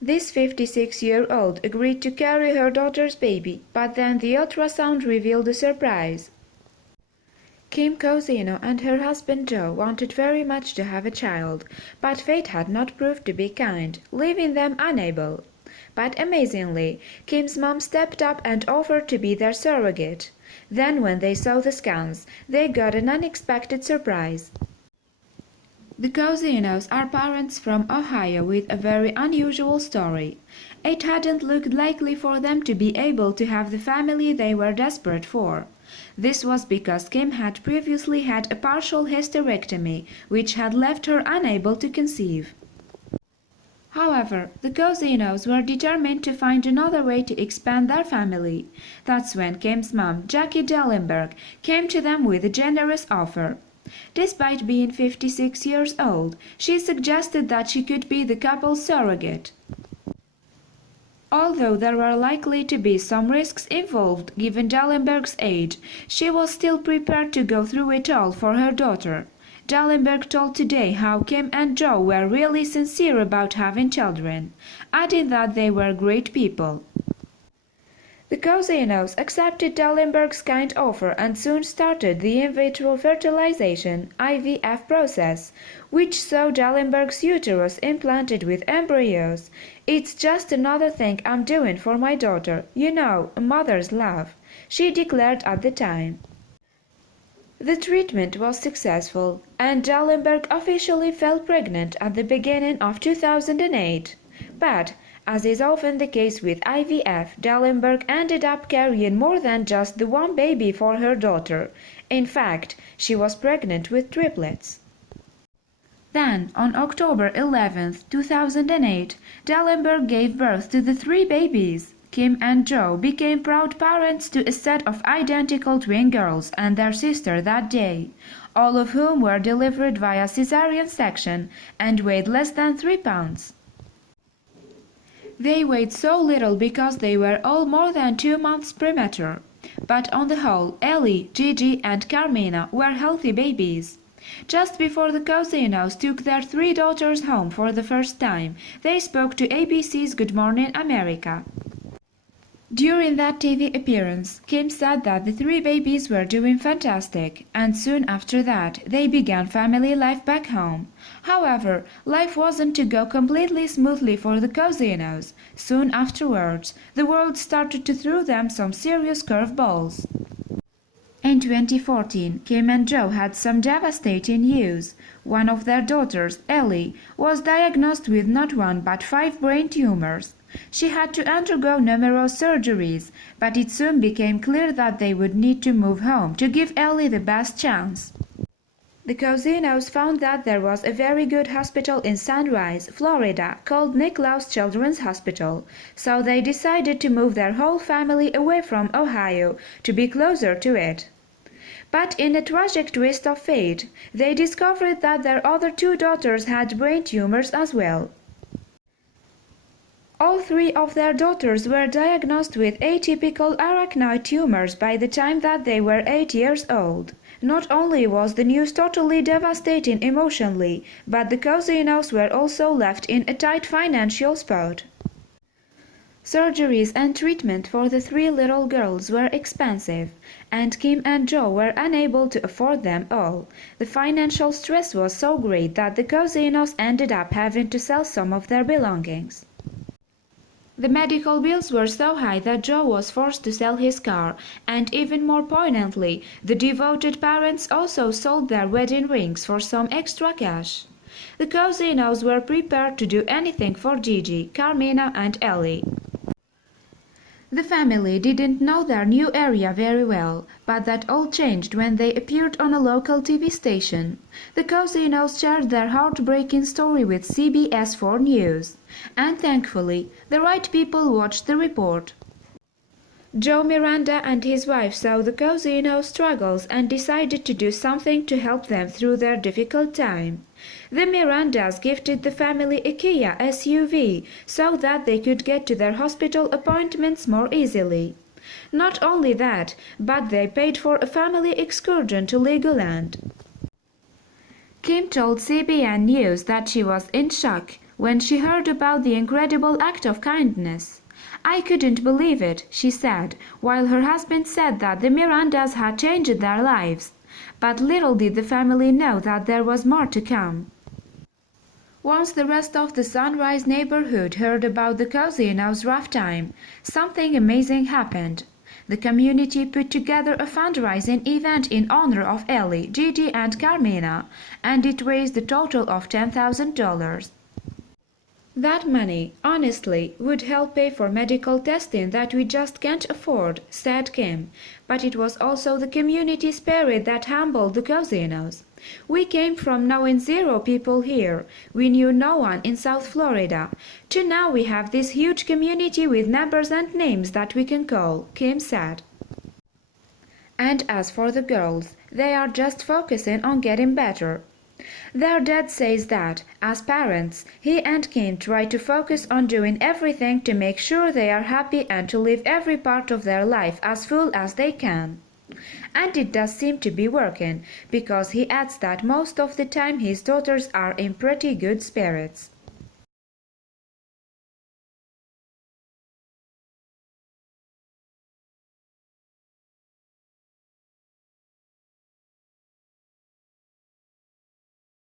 This 56-year-old agreed to carry her daughter's baby, but then the ultrasound revealed a surprise. Kim Coseno and her husband Joe wanted very much to have a child, but fate had not proved to be kind, leaving them unable. But amazingly, Kim's mom stepped up and offered to be their surrogate. Then when they saw the scans, they got an unexpected surprise. The Cosenos are parents from Ohio with a very unusual story. It hadn't looked likely for them to be able to have the family they were desperate for. This was because Kim had previously had a partial hysterectomy, which had left her unable to conceive. However, the Cosenos were determined to find another way to expand their family. That's when Kim's mom, Jackie Dellenberg, came to them with a generous offer. Despite being 56 years old, she suggested that she could be the couple's surrogate. Although there were likely to be some risks involved given Dellenberg's age, she was still prepared to go through it all for her daughter. Dellenberg told Today how Kim and Joe were really sincere about having children, adding that they were great people. The Cosenos accepted Dellenberg's kind offer and soon started the in vitro fertilization (IVF) process, which saw Dellenberg's uterus implanted with embryos. "It's just another thing I'm doing for my daughter, you know, a mother's love," she declared at the time. The treatment was successful, and Dellenberg officially fell pregnant at the beginning of 2008. But, as is often the case with IVF, Dellenberg ended up carrying more than just the one baby for her daughter. In fact, she was pregnant with triplets. Then, on October 11, 2008, Dellenberg gave birth to the 3 babies. Kim and Joe became proud parents to a set of identical twin girls and their sister that day, all of whom were delivered via cesarean section and weighed less than 3 pounds. They weighed so little because they were all more than 2 months premature. But on the whole, Ellie, Gigi and Carmina were healthy babies. Just before the Cosenos took their 3 daughters home for the first time, they spoke to ABC's Good Morning America. During that TV appearance, Kim said that the 3 babies were doing fantastic, and soon after that, they began family life back home. However, life wasn't to go completely smoothly for the Cosenos. Soon afterwards, the world started to throw them some serious curveballs. In 2014, Kim and Joe had some devastating news. One of their daughters, Ellie, was diagnosed with not 1 but 5 brain tumors. She had to undergo numerous surgeries, but it soon became clear that they would need to move home to give Ellie the best chance. The Cosenos found that there was a very good hospital in Sunrise, Florida, called Nicklaus Children's Hospital, so they decided to move their whole family away from Ohio to be closer to it. But in a tragic twist of fate, they discovered that their other 2 daughters had brain tumors as well. All 3 of their daughters were diagnosed with atypical arachnoid tumors by the time that they were 8 years old. Not only was the news totally devastating emotionally, but the Cosenos were also left in a tight financial spot. Surgeries and treatment for the 3 little girls were expensive, and Kim and Joe were unable to afford them all. The financial stress was so great that the Cosenos ended up having to sell some of their belongings. The medical bills were so high that Joe was forced to sell his car, and even more poignantly, the devoted parents also sold their wedding rings for some extra cash. The Cosenos were prepared to do anything for Gigi, Carmina and Ellie. The family didn't know their new area very well, but that all changed when they appeared on a local TV station. The Cosenos shared their heartbreaking story with CBS 4 News, and thankfully, the right people watched the report. Joe Miranda and his wife saw the Coseno struggles and decided to do something to help them through their difficult time. The Mirandas gifted the family a Kia SUV so that they could get to their hospital appointments more easily. Not only that, but they paid for a family excursion to Legoland. Kim told CBN News that she was in shock, when she heard about the incredible act of kindness. "I couldn't believe it," she said, while her husband said that the Mirandas had changed their lives. But little did the family know that there was more to come. Once the rest of the Sunrise neighborhood heard about the Coseno's rough time, something amazing happened. The community put together a fundraising event in honor of Ellie, Gigi and Carmina, and it raised a total of $10,000. "That money, honestly, would help pay for medical testing that we just can't afford," said Kim. "But it was also the community spirit that humbled the Cosenos. We came from knowing 0 people here, we knew no one in South Florida, to now we have this huge community with numbers and names that we can call," Kim said. "And as for the girls, they are just focusing on getting better. Their dad says that, as parents, he and Kim try to focus on doing everything to make sure they are happy and to live every part of their life as full as they can. And it does seem to be working, because he adds that most of the time his daughters are in pretty good spirits."